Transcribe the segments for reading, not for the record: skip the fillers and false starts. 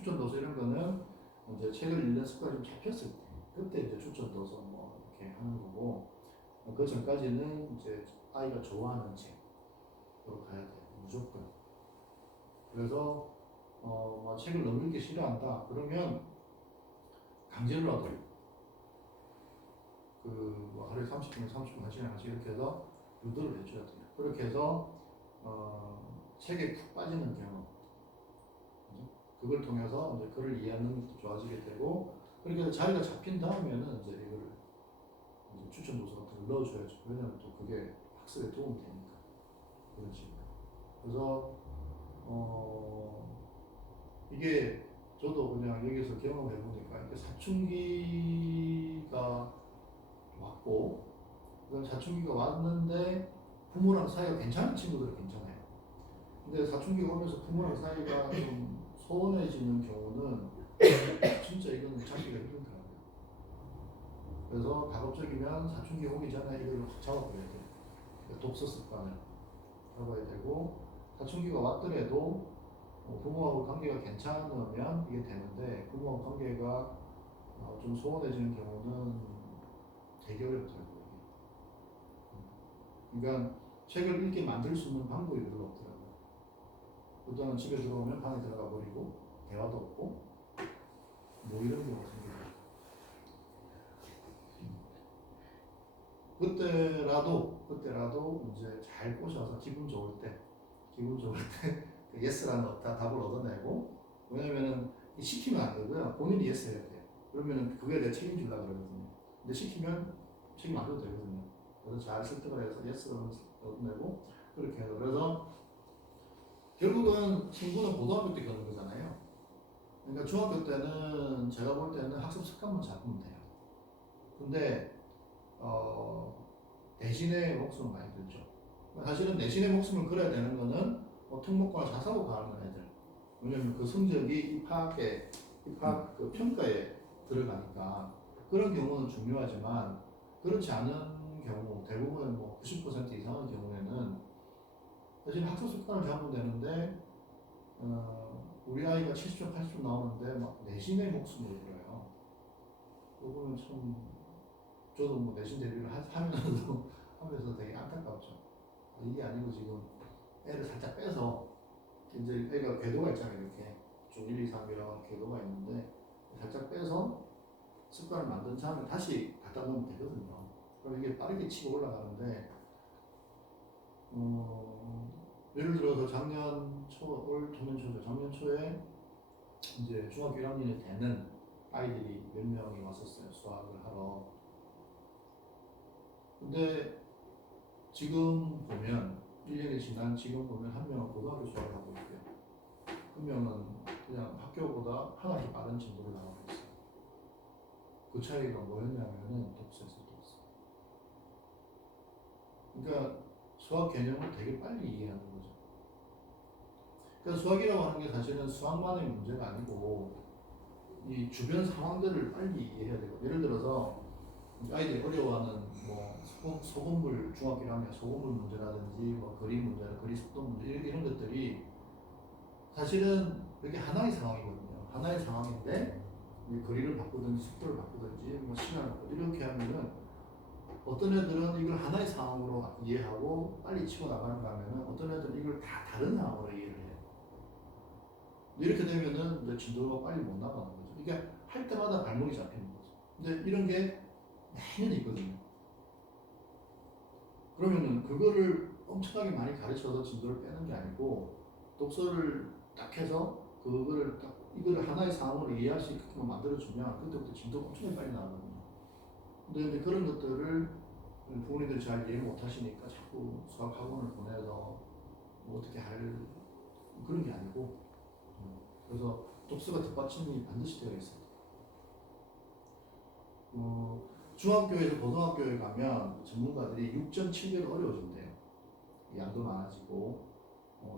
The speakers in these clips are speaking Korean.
추천 도서 이런 거는 이제 책을 읽는 습관이 좀 잡혔을 때 그때 이제 추천 도서 뭐 이렇게 하는 거고 그 전까지는 이제 아이가 좋아하는 책으로 가야 돼 무조건. 그래서 뭐 책을 너무 읽기 싫어한다 그러면 강제로라도 뭐 하루에 30분, 30분, 1시간 이렇게 해서 유도를 해줘야 돼요. 그렇게 해서 책에 푹 빠지는 경험, 그걸 통해서 이제 글을 이해하는 능력도 좋아지게 되고 그렇게 해서 자리가 잡힌 다음에는 이제 이걸 이제 추천 도서 같은 걸 넣어줘야죠. 왜냐면 또 그게 학습에 도움이 되니까 그런 식으로. 그래서 이게 저도 그냥 여기서 경험해 보니까 사춘기가 왔고 그다음 사춘기가 왔는데 부모랑 사이가 괜찮은 친구들은 괜찮아요. 근데 사춘기가 오면서 부모랑 사이가 좀 소원해지는 경우는 진짜 이건 잡기가 힘들더라고요. 그래서 가급적이면 사춘기 오기 전에 이걸 확 잡아버려야 돼요. 독서 습관을 잡아야 되고 사춘기가 왔더라도 부모하고 관계가 괜찮으면 이게 되는데 부모하고 관계가 좀 소원해지는 경우는 되게 어렵더라고요. 그러니까 책을 읽게 만들 수 있는 방법이 별로 없더라고요. 일단은 집에 들어오면 방에 들어가 버리고 대화도 없고 뭐 이런 경우가 생겨요. 그때라도 이제 잘 꼬셔서 기분 좋을 때 예스라는 답을 얻어내고 왜냐면은 시키면 안 되고요. 본인이 예스 해야 돼요. 그러면은 그거에 대해 책임지려고 그러거든요. 근데 시키면 책임 안 져도 되거든요. 그래서 잘 설득을 해서 예스를 얻어내고 그렇게 해요. 그래서 결국은 친구는 고등학교 때 그런 거잖아요. 그러니까 중학교 때는 제가 볼 때는 학습 습관만 잡으면 돼요. 근데 내신의 목숨은 많이 들죠. 사실은 내신의 목숨을 걸어야 되는 거는 특목고나 자사고 가는 애들. 왜냐면 그 성적이 입학 그 평가에 들어가니까 그런 경우는 중요하지만 그렇지 않은 경우 대부분 뭐 90% 이상의 경우에는 사실 학습 습관을 잡으면 되는데 우리 아이가 70점, 80점 나오는데 막 내신의 목숨을 걸어요. 그거는 참 저도 뭐 내신 대비를 하면서 되게 안타깝죠. 이게 아니고 지금 애를 살짝 빼서 이제 애가 궤도가 있잖아요. 이렇게 중 1, 2, 3 이런 궤도가 있는데 살짝 빼서 습관을 만든 다음에 다시 갖다 놓으면 되거든요. 그럼 이게 빠르게 치고 올라가는데 예를 들어서 작년 초에 이제 중학교 1학년이 되는 아이들이 몇 명이 왔었어요. 수학을 하러. 근데 지금 보면 1년이 지난 지금 보면 한 명은 고등학교 수학을 하고 있고요. 한 명은 그냥 학교보다 하나씩 빠른 진도를 나가고 있어요. 그 차이가 뭐였냐면은 독서에서 독서. 그러니까 수학 개념을 되게 빨리 이해하는 거죠. 그러니까 수학이라고 하는 게 사실은 수학만의 문제가 아니고 이 주변 상황들을 빨리 이해해야 되고 예를 들어서 아이들이 어려워하는 뭐 소금물 중학교 1학년 소금물 문제라든지 뭐 그림 문제, 그림 속도 문제 이런 것들이 사실은 이게 하나의 상황이거든요. 하나의 상황인데 거리를 바꾸든지 속도를 바꾸든지 뭐 시간을 이렇게 하면은 어떤 애들은 이걸 하나의 상황으로 이해하고 빨리 치고 나가는가 하면은 어떤 애들은 이걸 다 다른 상황으로 이해를 해요. 이렇게 되면은 이제 진도가 빨리 못 나가는 거죠. 이게 할 때마다 발목이 잡히는 거죠. 근데 이런 게 매년 있거든요. 그러면은 그거를 엄청나게 많이 가르쳐서 진도를 빼는 게 아니고 독서를 딱 해서 그거를 딱 이거를 하나의 상황으로 이해할 수 있게끔 만들어주면 그때부터 진도가 엄청나게 빨리 나가거든요. 근데 그런 것들을 부모님들이 잘 이해 못 하시니까 자꾸 수학 학원을 보내서 뭐 어떻게 할 그런 게 아니고 그래서 독서가 뒷받침이 반드시 되어 있어요. 중학교에서 고등학교에 가면 전문가들이 6.7배로 어려워진대요. 양도 많아지고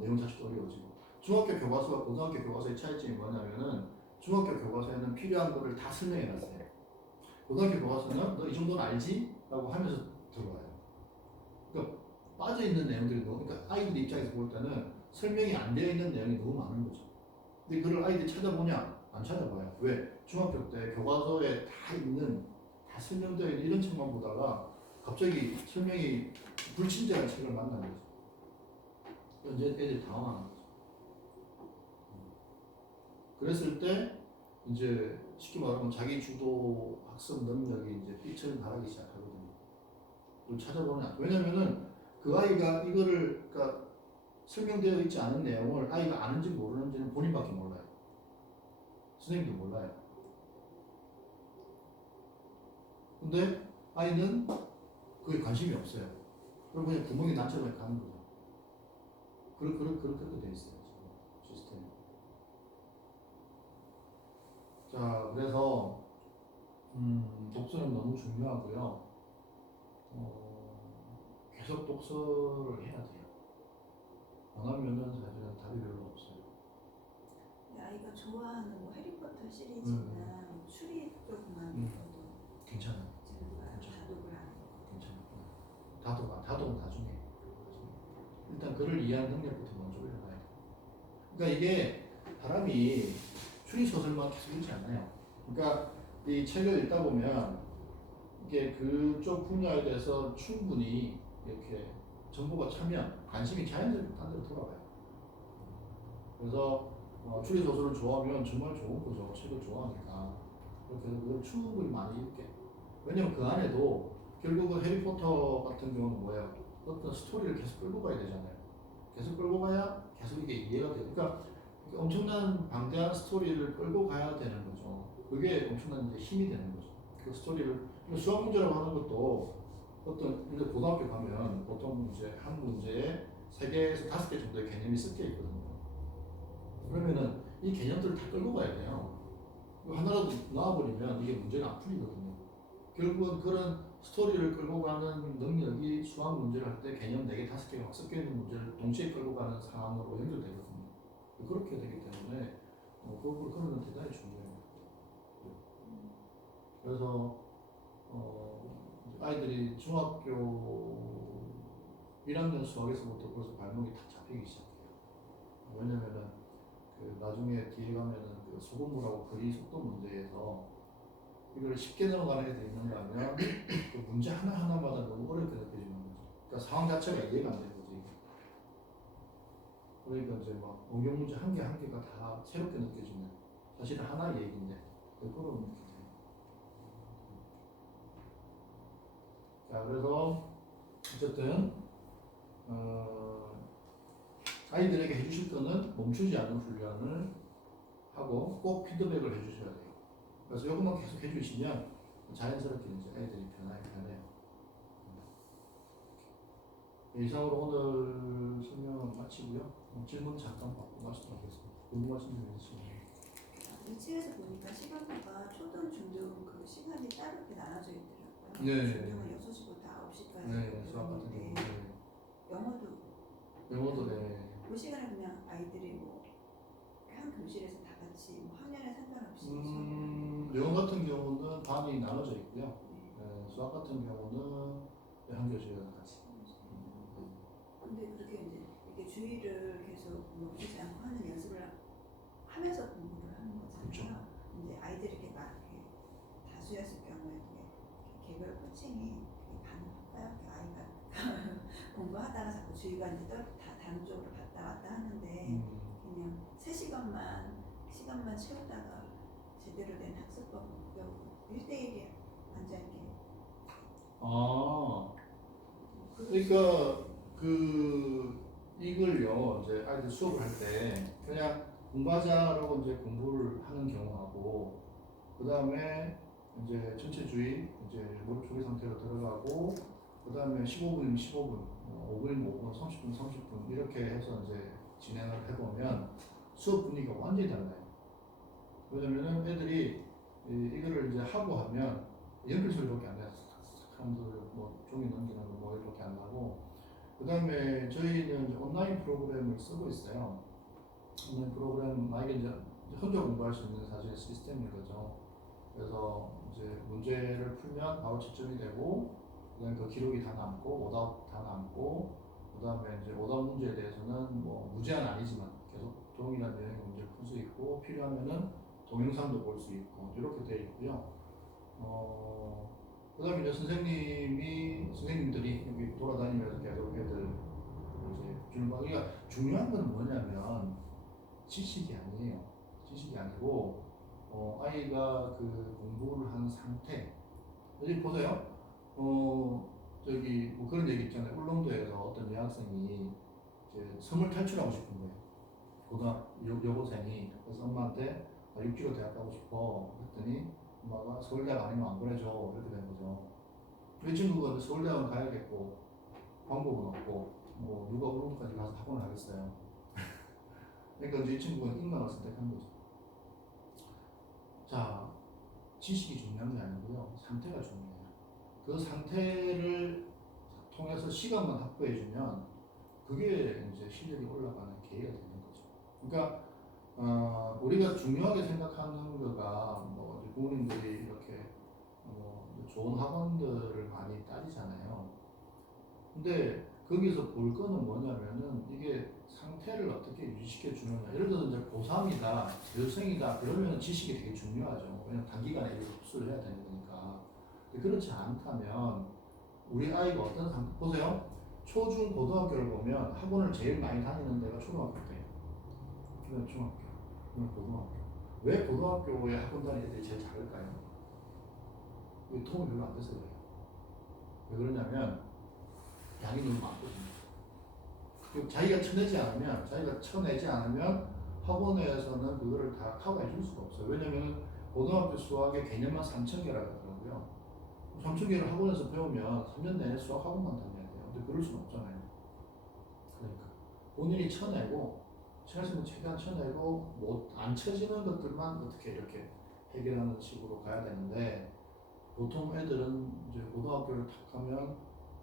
내용 자체도 어려워지고 중학교 교과서와 고등학교 교과서의 차이점이 뭐냐면은 중학교 교과서에는 필요한 거를 다 설명해 놨어요. 고등학교 교과서는 너 이 정도는 알지? 라고 하면서 들어와요. 그러니까 빠져있는 내용들이 너무 그러니까 아이들 입장에서 볼 때는 설명이 안 되어 있는 내용이 너무 많은 거죠. 근데 그걸 아이들이 찾아보냐? 안 찾아봐요. 왜? 중학교 때 교과서에 다 있는, 다 설명되어 있는 이런 책만 보다가 갑자기 설명이 불친절한 책을 만난 거죠. 이제 애들이 당황하는 거죠. 그랬을 때 이제 쉽게 말하면 자기 주도 학습 능력이 이제 삐처리 나가기 시작하거든요. 그걸 찾아보냐? 왜냐면은 그 아이가 이거를, 그러니까 설명되어 있지 않은 내용을 아이가 아는지 모르는지는 본인밖에 몰라요. 선생님도 몰라요. 근데 아이는 그게 관심이 없어요. 그럼 그냥 구멍이 난처해 가는 거죠. 그렇게 돼 있어요, 지금 시스템이. 자, 그래서 독서는 너무 중요하고요. 계속 독서를 해야 돼요. 안 하면은 사실은 답이 별로 없어요. 아이가 좋아하는 뭐 해리포터 시리즈나 추리 쪽만 읽어도 괜찮아요. 다독을 하는 거. 괜찮아요. 다독은 나중에. 일단 글을 이해하는 능력부터 먼저 올려놔야 돼요. 그러니까 이게 사람이 추리 소설만 계속 읽지 않아요. 그러니까 이 책을 읽다 보면 이게 그쪽 분야에 대해서 충분히 이렇게 정보가 차면 관심이 자연스럽게 딴 데로 돌아가요. 그래서 추리 소설을 좋아하면 정말 좋은 거죠. 책을 좋아하니까. 그렇게 해서 그걸 충분히 많이 읽게. 왜냐면 그 안에도 결국은 해리포터 같은 경우는 뭐예요? 어떤 스토리를 계속 끌고 가야 되잖아요. 계속 끌고 가야 계속 이게 이해가 돼요. 그러니까 엄청난 방대한 스토리를 끌고 가야 되는 거죠. 그게 엄청난 이제 힘이 되는 거죠. 그 스토리를 수학 문제라고 하는 것도 어떤 이제 고등학교 가면 보통 이제 한 문제에 3개에서 5개 정도의 개념이 섞여 있거든요. 그러면은 이 개념들을 다 끌고 가야 돼요. 하나라도 나와버리면 이게 문제가 안 풀리거든요. 결국은 그런 스토리를 끌고 가는 능력이 수학 문제를 할 때 개념 4개, 5개가 막 섞여 있는 문제를 동시에 끌고 가는 상황으로 연결되거든요. 그렇게 되기 때문에 그런 건 대단히 중요해요. 그래서 아이들이 중학교 1학년 수학에서부터 벌써 발목이 탁 잡히기 시작해요. 왜냐면은 그 나중에 뒤에 가면은 그 소금물하고 거리 속도 문제에서 이걸 쉽게 넘어가는 애들이 있는가 하면 그 문제 하나하나마다 너무 어렵게 느껴지는 거죠. 그러니까 상황 자체가 이해가 안 되는 거지. 그러니까 이제 막 응용 문제 한 개 한 개가 다 새롭게 느껴지는, 사실은 하나의 얘기인데 그런 느낌이 돼요. 자, 그래서 어쨌든 아이들에게 해주실 거는 멈추지 않는 훈련을 하고 꼭 피드백을 해주셔야 돼요. 그래서 이것만 계속 해주시면 자연스럽게 이제 애들이 변해요. 이상으로 오늘 설명은 마치고요. 질문 잠깐 받고 말씀드리겠습니다. 궁금하신 점 있으시면. 이 책에서 보니까 시간표가 초등, 중등 그 시간이 따로 이렇게 나눠져 있더라고요. 네. 중등은 6시부터 9시까지. 네, 수학 같은 경우는. 영어도 네. 그 시간에 그냥 아이들이 뭐 한 교실에서 다 같이 뭐 학년에 상관없이 영어 같은 경우는 반이 나눠져 있고요. 수학 같은 경우는 한 교실에서 같이. 근데 그렇게 이제 이렇게 주의를 계속 놓치지 않고 하는 연습을 하면서 공부를 하는 거잖아요. 그렇죠. 이제 아이들이 이렇게 막 이렇게 다수였을 경우에 개별 코칭이 가능할까요? 아이가 공부하다가 자꾸 주의가 이제 다 다른 쪽으로 갔다 왔다 하는데 그냥 3시간만 채우다가 제대로 된 학습법을 배우고 1대1이 앉아있게. 그러니까 이걸요 이제 아이들 수업을 할 때 그냥 공부하자라고 이제 공부를 하는 경우하고, 그 다음에 이제 전체주의 이제 머릿 조리 상태로 들어가고, 그 다음에 15분이면 15분, 5분이면 5분, 30분 30분 이렇게 해서 이제 진행을 해보면 수업 분위기가 완전히 달라요. 왜냐면은 애들이 이거를 이제 하고 하면 연필 소리밖에 안 나요. 사람들 뭐 종이 넘기는 거 뭐 이렇게 안 나고, 그 다음에 저희는 이제 온라인 프로그램을 쓰고 있어요. 온라인 프로그램 만약에 이제 혼자 공부할 수 있는 사실 시스템인 거죠. 그래서 이제 문제를 풀면 바로 채점이 되고, 그다음에 그 기록이 다 남고 오답 다 남고, 그다음에 이제 오답 문제에 대해서는 뭐 무제한 아니지만 계속 동일한 여행 문제를 풀 수 있고 필요하면은 동영상도 볼 수 있고 이렇게 되어 있고요. 그다음에 이제 선생님들이 여기 돌아다니면서 계속 애들 이제 주는 거. 그러니까 중요한 건 뭐냐면 지식이 아니에요. 지식이 아니고 아이가 그 공부를 한 상태. 여기 보세요. 저기 뭐 그런 얘기 있잖아요. 울릉도에서 어떤 여학생이 이제 섬을 탈출하고 싶은 거예요. 여고생이. 그래서 엄마한테 나 육지로 대학 가고 싶어. 그랬더니 엄마가 서울대학 아니면 안 보내줘. 이렇게 된 거죠. 이 친구가 서울대학 가야겠고 방법은 없고 뭐 누가 울릉도까지 가서 학원을 하겠어요. 그러니까 이제 이 친구는 인강을 선택한 거죠. 자, 지식이 중요한 게 아니고요. 상태가 중요해요. 그 상태를 통해서 시간만 확보해주면 그게 이제 실력이 올라가는 계기가 되는 거죠. 그러니까 우리가 중요하게 생각하는 거가 뭐 이제 부모님들이 이렇게 좋은 학원들을 많이 따지잖아요. 근데 거기서 볼 거는 뭐냐면은 이게 상태를 어떻게 유지시켜 주느냐. 예를 들어서 이제 고3이다, 여생이다 그러면 지식이 되게 중요하죠. 왜냐면 단기간에 이걸 흡수를 해야 되는 거니까. 근데 그렇지 않다면 우리 아이가 어떤 상태, 보세요. 초중 고등학교를 보면 학원을 제일 많이 다니는 데가 초등학교 때예요. 그다음 중학교, 그다음 고등학교. 왜 고등학교에 학원 다니는 애들이 제일 잘할까요? 왜 도움이 별로 안 돼서 그래요. 왜 그러냐면 양이 너무 많거든요. 자기가 쳐내지 않으면 학원에서는 그거를 다 커버해 줄 수가 없어요. 왜냐면 고등학교 수학의 개념만 3,000개라고 하더라고요. 3,000개를 학원에서 배우면 3년 내내 수학 학원만 다녀야 돼요. 근데 그럴 수는 없잖아요. 그러니까 본인이 쳐내고 칠 수 있는 최대한 쳐내고 안 쳐지는 것들만 어떻게 이렇게 해결하는 식으로 가야 되는데 보통 애들은 이제 고등학교를 탁 하면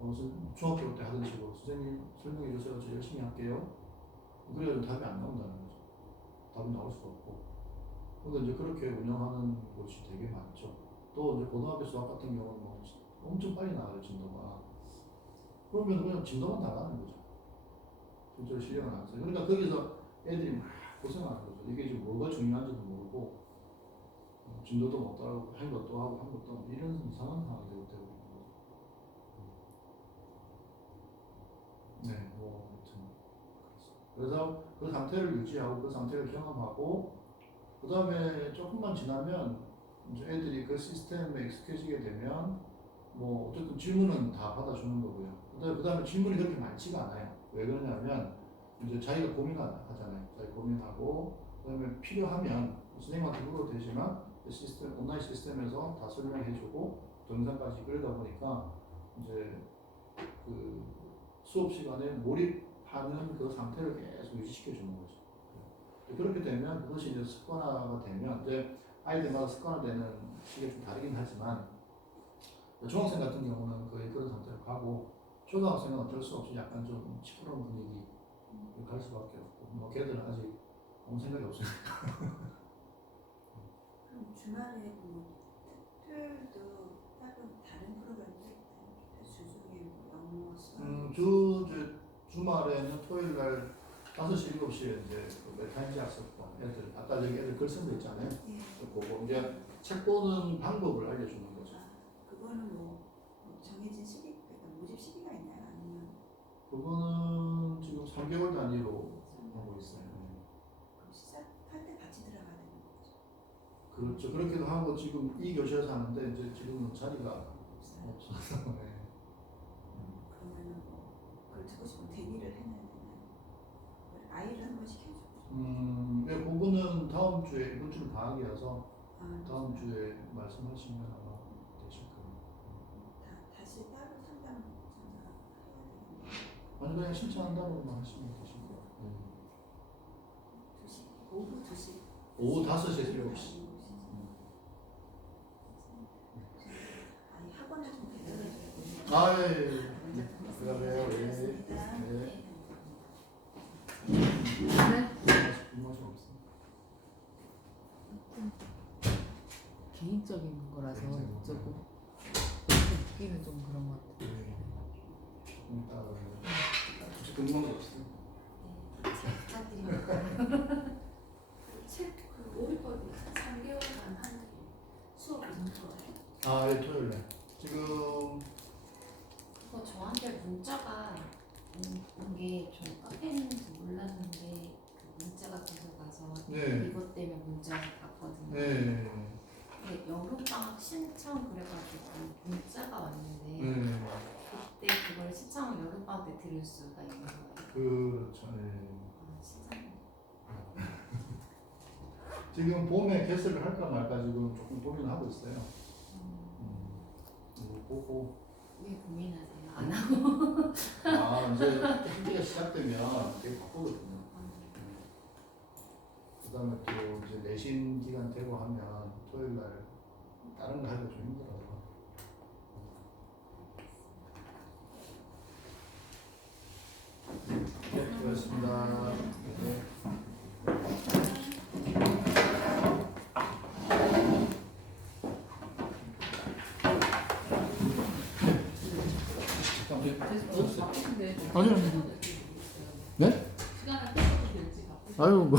무슨 중학교 때 하던 식으로 선생님 설명해 주세요. 저 열심히 할게요. 그래야 답이 안 나온다는 거죠. 답이 나올 수가 없고. 근데 이제 그렇게 운영하는 곳이 되게 많죠. 또 이제 고등학교 수학 같은 경우는 뭐 엄청 빨리 나가요, 진도가. 그러면 그냥 진도만 나가는 거죠. 실제로 실력은 안 써요. 그러니까 거기서 애들이 막 고생하는 거죠. 이게 지금 뭐가 중요한지도 모르고 진도도 못 따라오고 한 것도 하고 한 것도 하고 이런 이상한 상황이 되고 있는 거죠. 네, 뭐 아무튼 그래서 그 상태를 유지하고 그 상태를 경험하고 그 다음에 조금만 지나면 이제 애들이 그 시스템에 익숙해지게 되면 뭐 어쨌든 질문은 다 받아주는 거고요. 그 다음에 질문이 그렇게 많지가 않아요. 왜 그러냐면 이제 자기가 고민하잖아요. 자기 고민하고 그 다음에 필요하면 선생님한테 물어도 되지만 그 시스템 온라인 시스템에서 다 설명해주고 동영상까지 그러다 보니까 이제 그 수업 시간에 몰입하는 그 상태를 계속 유지시켜 주는 거죠. 그렇게 되면 그것이 이제 습관화가 되면 이제 아이들마다 습관화되는 시기가 좀 다르긴 하지만 중학생 같은 경우는 거의 그런 상태로 가고 초등학생은 어쩔 수 없이 약간 좀 시끄러운 분위기 갈 수밖에 없고 뭐 걔들은 아직 아무 생각이 없으니까. 그럼 주말에 뭐 토요일도 따로 다른 프로그램도 있나요? 주중에 뭐 영어 수학? 주말에는 토요일 날 5시, 7시에 이제 그 메타인지 학습권 애들 아까 저기 애들 글 쓴 거 있잖아요. 예. 그거 이제 책 보는 방법을 알려주는 거죠. 그거는 뭐 정해진 시기, 그러니까 모집 시기가 있나요? 아니면 그거는 지금 3개월 단위로 하고 있어요. 그럼 시작할 때 같이 들어가야 되는 거죠? 그렇죠. 그렇게도 하고 지금 이 교실에서 하는데 이제 지금은 자리가 없어요. 없어서. 네. 그러면은 뭐 그걸 듣고 싶으면 대기를 해놔야 되나요? 아이를 한번 시켜주고. 네, 그거는 다음 주에 이번 주는 방학이어서 다음 그렇구나. 주에 말씀하시면 아마 되실 거예요. 다시 따로 상담 해야 되겠네요. 아니 그냥 신청한다고만 하시면 되실 거예요. 2시, 오후 2시. 오후 5시에서 7시. 아니 학원을 좀 데려가줘야 아, 예. 그래요. 예. 되겠습니다. 네. 맛이 없어. 개인적인 거라서 개인적인 조금 듣기는 좀 그런 것 같아요. 혹시 궁금한 거 없어요? 네. 축하드립니다. 책그 오리버디 3개월간 한 수업 있는 거예요? 아, 예, 토요일에. 지금 그거 저한테 문자가 온 게 저 카페 있는지 몰랐는데 그 문자가 계속 와서 네. 이것 때문에 문자를 봤거든요. 네. 근데 여름방학 신청 그래가지고 문자가 왔는데 네. 그때 그걸 신청을 여름방학 때 들을 수가 있는 거예요. 그렇죠. 네. 아, 진짜. 지금 봄에 개설을 할까 말까 지금 조금 고민을 하고 있어요. 이거 보고 왜 고민하세요? 안 하고. 이제 학기가 시작되면 되게 바쁘거든요. 그다음에 또 이제 내신 기간 되고 하면 토요일 날 다른 거 하기가 좀 힘들어서. 네, 수고하셨습니다. 네. 아니요. 네? 아유 뭐.